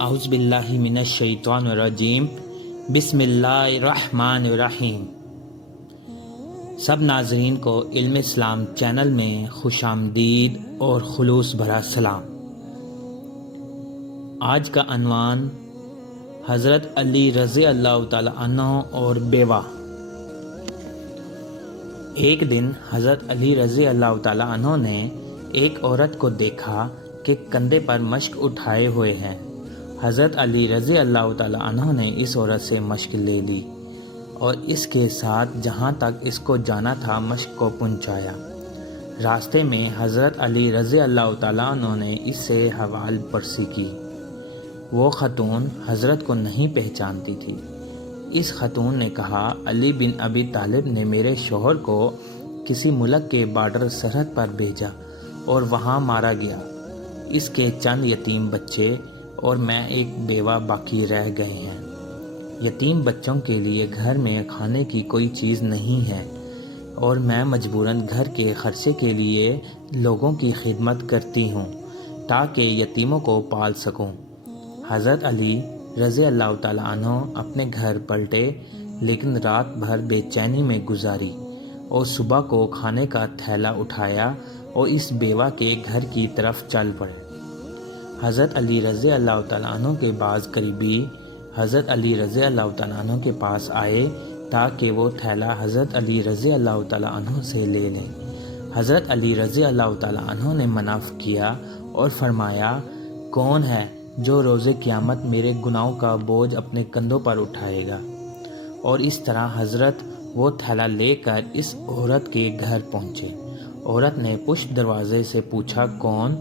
اعوذ باللہ من الشیطان الرجیم بسم اللہ الرحمن الرحیم۔ سب ناظرین کو علم اسلام چینل میں خوش آمدید اور خلوص بھرا سلام۔ آج کا عنوان حضرت علی رضی اللہ تعالی عنہ اور بیوہ۔ ایک دن حضرت علی رضی اللہ تعالی عنہ نے ایک عورت کو دیکھا کہ کندھے پر مشک اٹھائے ہوئے ہیں۔ حضرت علی رضی اللہ تعالی عنہ نے اس عورت سے مشک لے لی اور اس کے ساتھ جہاں تک اس کو جانا تھا مشک کو پہنچایا۔ راستے میں حضرت علی رضی اللہ تعالی عنہ نے اس سے حوال پرسی کی۔ وہ خاتون حضرت کو نہیں پہچانتی تھی۔ اس خاتون نے کہا، علی بن ابی طالب نے میرے شوہر کو کسی ملک کے بارڈر سرحد پر بھیجا اور وہاں مارا گیا۔ اس کے چند یتیم بچے اور میں ایک بیوہ باقی رہ گئے ہیں۔ یتیم بچوں کے لیے گھر میں کھانے کی کوئی چیز نہیں ہے اور میں مجبوراً گھر کے خرچے کے لیے لوگوں کی خدمت کرتی ہوں تاکہ یتیموں کو پال سکوں۔ حضرت علی رضی اللہ تعالی عنہ اپنے گھر پلٹے لیکن رات بھر بے چینی میں گزاری اور صبح کو کھانے کا تھیلا اٹھایا اور اس بیوہ کے گھر کی طرف چل پڑے۔ حضرت علی رضی اللہ تعالیٰ عنہ کے بعض قریبی حضرت علی رضی اللہ تعالیٰ عنہ کے پاس آئے تاکہ وہ تھیلا حضرت علی رضی اللہ تعالیٰ عنہ سے لے لیں۔ حضرت علی رضی اللہ تعالیٰ عنہ نے منع کیا اور فرمایا، کون ہے جو روز قیامت میرے گناہوں کا بوجھ اپنے کندھوں پر اٹھائے گا؟ اور اس طرح حضرت وہ تھیلا لے کر اس عورت کے گھر پہنچے۔ عورت نے پشت دروازے سے پوچھا، کون؟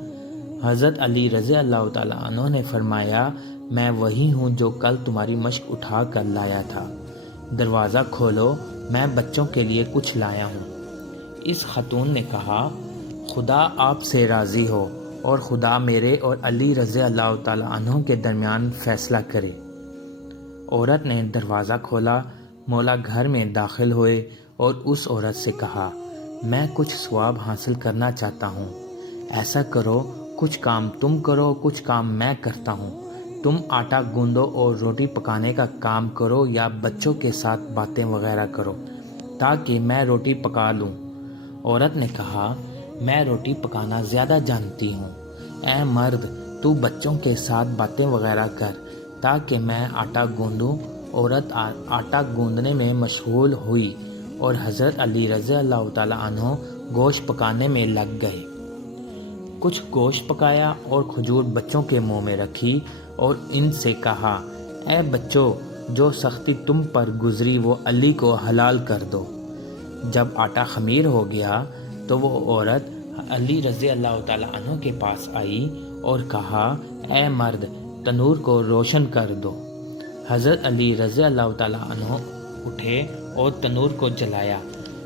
حضرت علی رضی اللہ تعالیٰ عنہ نے فرمایا، میں وہی ہوں جو کل تمہاری مشک اٹھا کر لایا تھا۔ دروازہ کھولو، میں بچوں کے لیے کچھ لایا ہوں۔ اس خاتون نے کہا، خدا آپ سے راضی ہو اور خدا میرے اور علی رضی اللہ تعالیٰ عنہ کے درمیان فیصلہ کرے۔ عورت نے دروازہ کھولا، مولا گھر میں داخل ہوئے اور اس عورت سے کہا، میں کچھ ثواب حاصل کرنا چاہتا ہوں۔ ایسا کرو، کچھ کام تم کرو، کچھ کام میں کرتا ہوں۔ تم آٹا گوندو اور روٹی پکانے کا کام کرو یا بچوں کے ساتھ باتیں وغیرہ کرو تاکہ میں روٹی پکا لوں۔ عورت نے کہا، میں روٹی پکانا زیادہ جانتی ہوں۔ اے مرد، تو بچوں کے ساتھ باتیں وغیرہ کر تاکہ میں آٹا گوندوں۔ عورت آٹا گوندنے میں مشغول ہوئی اور حضرت علی رضی اللہ تعالیٰ عنہ گوشت پکانے میں لگ گئے۔ کچھ گوشت پکایا اور کھجور بچوں کے منہ میں رکھی اور ان سے کہا، اے بچوں، جو سختی تم پر گزری وہ علی کو حلال کر دو۔ جب آٹا خمیر ہو گیا تو وہ عورت علی رضی اللہ تعالیٰ عنہ کے پاس آئی اور کہا، اے مرد، تنور کو روشن کر دو۔ حضرت علی رضی اللہ تعالیٰ عنہ اٹھے اور تنور کو جلایا۔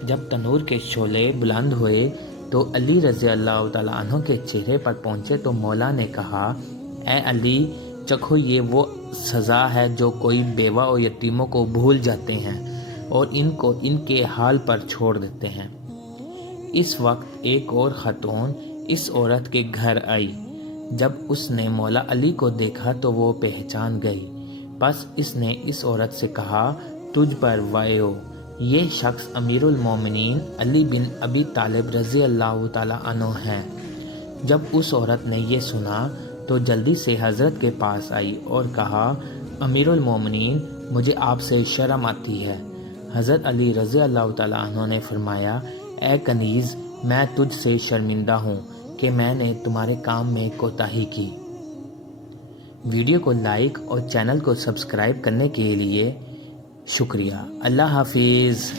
جب تنور کے شعلے بلند ہوئے تو علی رضی اللہ تعالیٰ عنہ کے چہرے پر پہنچے تو مولا نے کہا، اے علی، چکھو، یہ وہ سزا ہے جو کوئی بیوہ اور یتیموں کو بھول جاتے ہیں اور ان کو ان کے حال پر چھوڑ دیتے ہیں۔ اس وقت ایک اور خاتون اس عورت کے گھر آئی۔ جب اس نے مولا علی کو دیکھا تو وہ پہچان گئی۔ بس اس نے اس عورت سے کہا، تجھ پر وائے ہو، یہ شخص امیر المومنین علی بن ابی طالب رضی اللہ تعالیٰ عنہ ہیں۔ جب اس عورت نے یہ سنا تو جلدی سے حضرت کے پاس آئی اور کہا، امیر المومنین، مجھے آپ سے شرم آتی ہے۔ حضرت علی رضی اللہ تعالیٰ عنہ نے فرمایا، اے کنیز، میں تجھ سے شرمندہ ہوں کہ میں نے تمہارے کام میں کوتاہی کی۔ ویڈیو کو لائک اور چینل کو سبسکرائب کرنے کے لیے شکریہ۔ اللہ حافظ۔